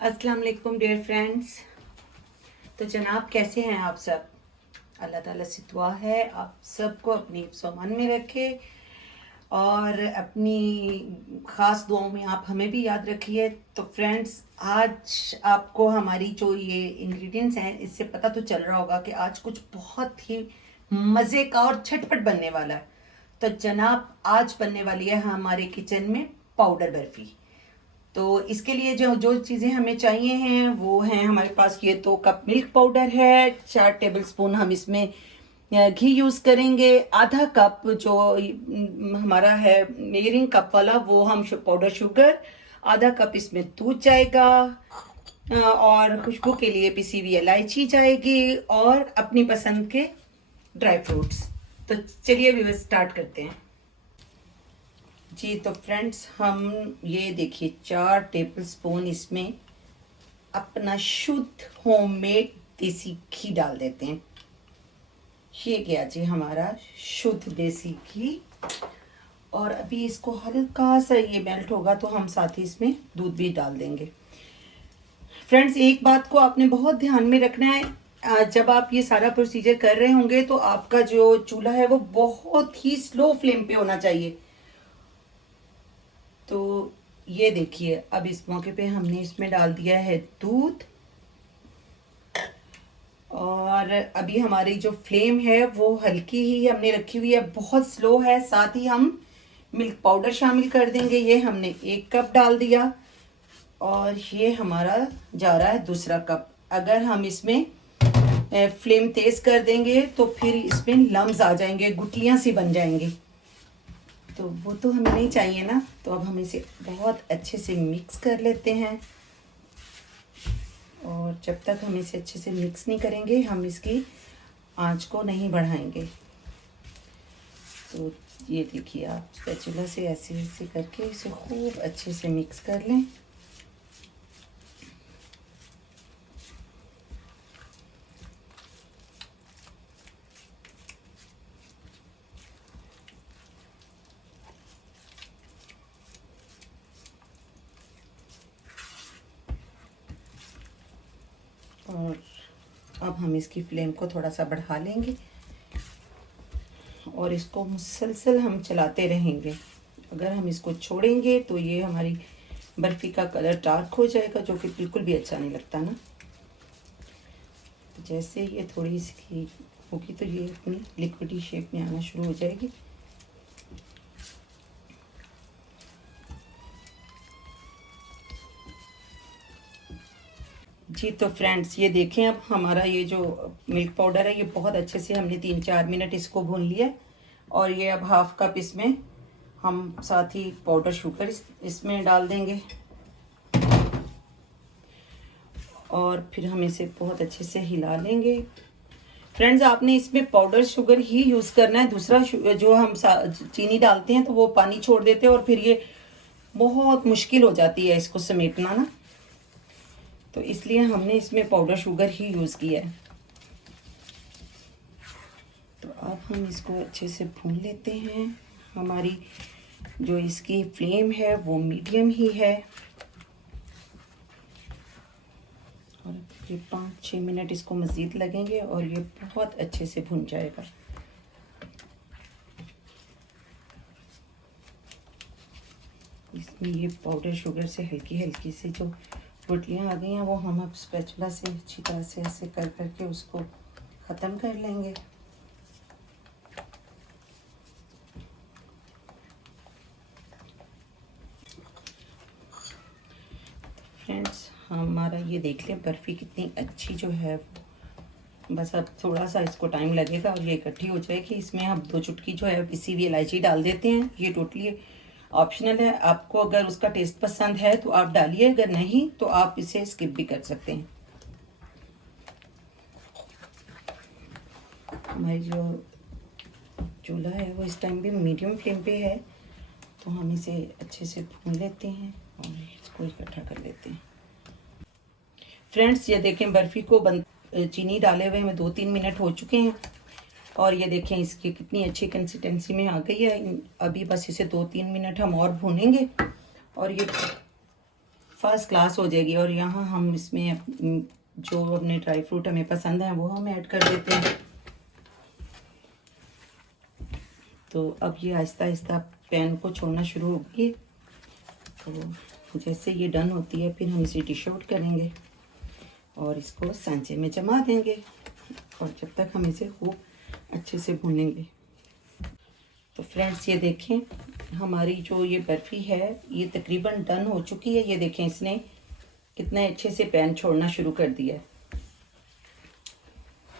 अस्सलाम वालेकुम dear friends. तो जनाब कैसे हैं आप सब? अल्लाह ताला से दुआ है आप सबको अपनी हिफ्ज़-ओ-अमान में रखे और अपनी ख़ास दुआओं में आप हमें भी याद रखिए। तो फ्रेंड्स आज आपको हमारी जो ये इंग्रेडिएंट्स हैं इससे पता तो चल रहा होगा कि आज कुछ बहुत ही मज़े का और झटपट बनने वाला है। तो जनाब आज बनने वाली है हमारे किचन में पाउडर बर्फ़ी। तो इसके लिए जो जो चीज़ें हमें चाहिए हैं वो हैं हमारे पास ये 2 कप मिल्क पाउडर है, 4 टेबलस्पून हम इसमें घी यूज़ करेंगे, आधा कप जो हमारा है मेजरिंग कप वाला वो हम पाउडर शुगर, आधा कप इसमें दूध जाएगा और खुशबू के लिए पिसी हुई इलायची जाएगी और अपनी पसंद के ड्राई फ्रूट्स। तो चलिए अभी स्टार्ट करते हैं जी। तो फ्रेंड्स हम ये देखिए 4 टेबलस्पून इसमें अपना शुद्ध होममेड देसी घी डाल देते हैं। ये गया जी हमारा शुद्ध देसी घी और अभी इसको हल्का सा ये मेल्ट होगा तो हम साथ ही इसमें दूध भी डाल देंगे। फ्रेंड्स एक बात को आपने बहुत ध्यान में रखना है, जब आप ये सारा प्रोसीजर कर रहे होंगे तो आपका जो चूल्हा है वो बहुत ही स्लो फ्लेम पे होना चाहिए। तो ये देखिए अब इस मौके पे हमने इसमें डाल दिया है दूध और अभी हमारी जो फ्लेम है वो हल्की ही हमने रखी हुई है, बहुत स्लो है। साथ ही हम मिल्क पाउडर शामिल कर देंगे। ये हमने 1 कप डाल दिया और ये हमारा जा रहा है दूसरा कप। अगर हम इसमें फ्लेम तेज कर देंगे तो फिर इसमें लम्स आ जाएंगे, गुठलियां सी बन जाएंगी, तो वो तो हमें नहीं चाहिए ना। तो अब हम इसे बहुत अच्छे से मिक्स कर लेते हैं और जब तक हम इसे अच्छे से मिक्स नहीं करेंगे हम इसकी आंच को नहीं बढ़ाएंगे। तो ये देखिए आप स्पैचुला से ऐसे ऐसे करके इसे खूब अच्छे से मिक्स कर लें। और अब हम इसकी फ्लेम को थोड़ा सा बढ़ा लेंगे और इसको मुसलसल हम चलाते रहेंगे। अगर हम इसको छोड़ेंगे तो ये हमारी बर्फ़ी का कलर डार्क हो जाएगा, जो कि बिल्कुल भी अच्छा नहीं लगता ना। जैसे ये थोड़ी इसकी होगी तो ये अपनी लिक्विडी शेप में आना शुरू हो जाएगी। जी तो फ्रेंड्स ये देखें अब हमारा ये जो मिल्क पाउडर है ये बहुत अच्छे से हमने 3-4 मिनट इसको भून लिया और ये अब हाफ कप इसमें हम साथ ही पाउडर शुगर इसमें डाल देंगे और फिर हम इसे बहुत अच्छे से हिला लेंगे। फ्रेंड्स आपने इसमें पाउडर शुगर ही यूज़ करना है। दूसरा जो हम चीनी डालते हैं तो वो पानी छोड़ देते हैं और फिर ये बहुत मुश्किल हो जाती है इसको समेटना ना, तो इसलिए हमने इसमें पाउडर शुगर ही यूज़ किया है। तो अब हम इसको अच्छे से भून लेते हैं। हमारी जो इसकी फ्लेम है वो मीडियम ही है और ये 5-6 मिनट इसको मज़ीद लगेंगे और ये बहुत अच्छे से भुन जाएगा। इसमें ये पाउडर शुगर से हल्की हल्की से जो गुठलियाँ आ गई हैं वो हम अब स्पैचुला से अच्छी तरह से ऐसे कर करके उसको ख़त्म कर लेंगे। फ्रेंड्स हमारा ये देख लें बर्फ़ी कितनी अच्छी जो है, बस अब थोड़ा सा इसको टाइम लगेगा और ये इकट्ठी हो जाएगी। इसमें हम 2 चुटकी जो है पिसी हुई इलायची डाल देते हैं। ये टोटली ऑप्शनल है, आपको अगर उसका टेस्ट पसंद है तो आप डालिए, अगर नहीं तो आप इसे स्किप भी कर सकते हैं। हमारी जो चूल्हा है वो इस टाइम भी मीडियम फ्लेम पे है, तो हम इसे अच्छे से भून लेते हैं और इसको इकट्ठा कर लेते हैं। फ्रेंड्स ये देखें बर्फ़ी को चीनी डाले हुए हमें 2-3 मिनट हो चुके हैं और ये देखें इसकी कितनी अच्छी कंसिस्टेंसी में आ गई है। अभी बस इसे 2-3 मिनट हम और भूनेंगे और ये फर्स्ट क्लास हो जाएगी। और यहाँ हम इसमें जो अपने ड्राई फ्रूट हमें पसंद है वो हम ऐड कर देते हैं। तो अब ये आहिस्ता आहिस्ता पैन को छोड़ना शुरू होगी। तो जैसे ये डन होती है फिर हम इसे डिश आउट करेंगे और इसको सांचे में जमा देंगे, और जब तक हम इसे खूब अच्छे से भूनेंगे। तो फ्रेंड्स ये देखें, हमारी जो ये बर्फ़ी है ये तकरीबन डन हो चुकी है। ये देखें इसने कितने अच्छे से पैन छोड़ना शुरू कर दिया है।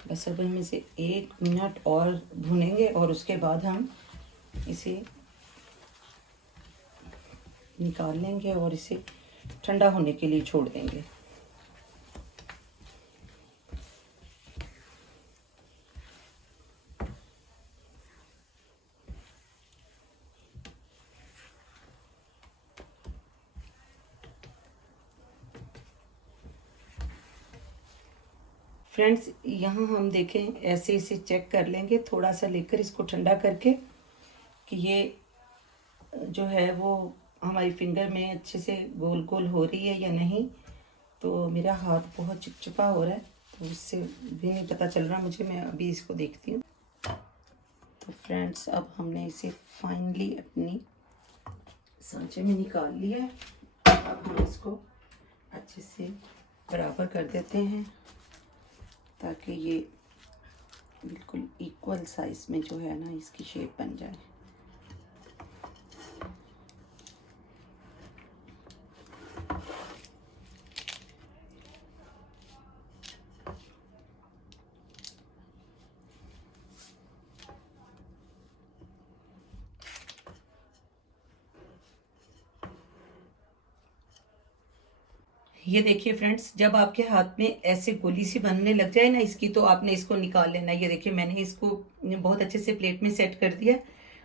बस अब हम इसे 1 मिनट और भूनेंगे और उसके बाद हम इसे निकाल लेंगे और इसे ठंडा होने के लिए छोड़ देंगे। फ्रेंड्स यहाँ हम देखें, ऐसे इसे चेक कर लेंगे थोड़ा सा लेकर इसको ठंडा करके कि ये जो है वो हमारी फिंगर में अच्छे से गोल गोल हो रही है या नहीं। तो मेरा हाथ बहुत चिपचिपा हो रहा है तो उससे भी नहीं पता चल रहा मुझे। मैं अभी इसको देखती हूँ। तो फ्रेंड्स अब हमने इसे फाइनली अपनी सांचे में निकाल लिया है। अब हम इसको अच्छे से बराबर कर देते हैं ताकि ये बिल्कुल इक्वल साइज में जो है ना इसकी शेप बन जाए। ये देखिए फ्रेंड्स, जब आपके हाथ में ऐसे गोली सी बनने लग जाए ना इसकी, तो आपने इसको निकाल लेना। ये देखिए मैंने इसको बहुत अच्छे से प्लेट में सेट कर दिया।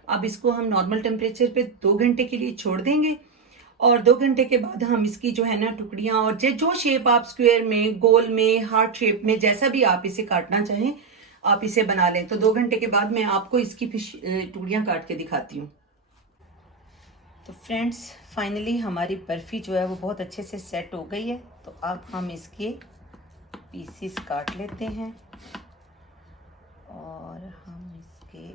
अब इसको हम नॉर्मल टेम्परेचर पे 2 घंटे के लिए छोड़ देंगे और 2 घंटे के बाद हम इसकी जो है ना टुकड़ियाँ, और जो शेप आप स्क्वायर में, गोल में, हार्ट शेप में, जैसा भी आप इसे काटना चाहें आप इसे बना लें। तो 2 घंटे के बाद मैं आपको इसकी टुकड़ियाँ काट के दिखाती हूँ। तो फ्रेंड्स फाइनली हमारी बर्फ़ी जो है वो बहुत अच्छे से सेट हो गई है। तो अब हम इसके पीसेस काट लेते हैं और हम इसके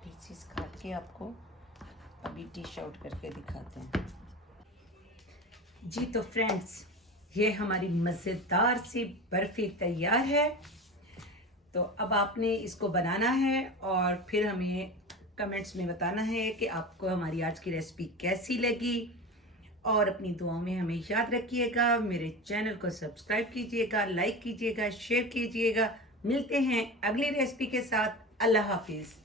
पीसेस काट के आपको अभी डिश आउट करके दिखाते हैं। जी तो फ्रेंड्स ये हमारी मज़ेदार सी बर्फ़ी तैयार है। तो अब आपने इसको बनाना है और फिर हमें कमेंट्स में बताना है कि आपको हमारी आज की रेसिपी कैसी लगी। और अपनी दुआओं में हमें याद रखिएगा। मेरे चैनल को सब्सक्राइब कीजिएगा, लाइक कीजिएगा, शेयर कीजिएगा। मिलते हैं अगली रेसिपी के साथ। अल्लाह हाफिज़।